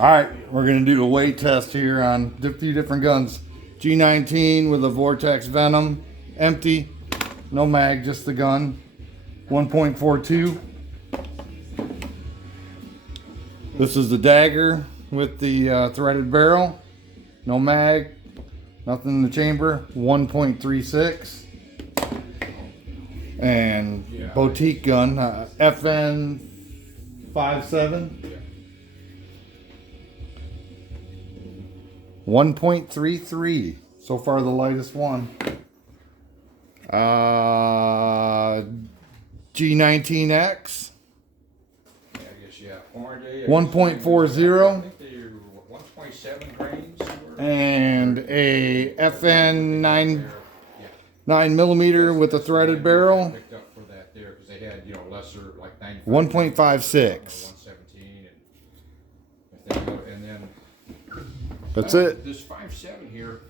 Alright, we're going to do a weight test here on a few different guns. G19 with a Vortex Venom, empty, no mag, just the gun, 1.42. This is the Dagger with the threaded barrel, no mag, nothing in the chamber, 1.36. And boutique gun, FN 57. 1.33. So far the lightest one. G19X. Yeah, I guess, yeah. 1.40. 1.40. I think they're 1.7 grains. And a FN 9mm with a threaded barrel. Picked up for that there because they had, lesser, like 95. 1.56. 117 and then That's it. This 5.7 here,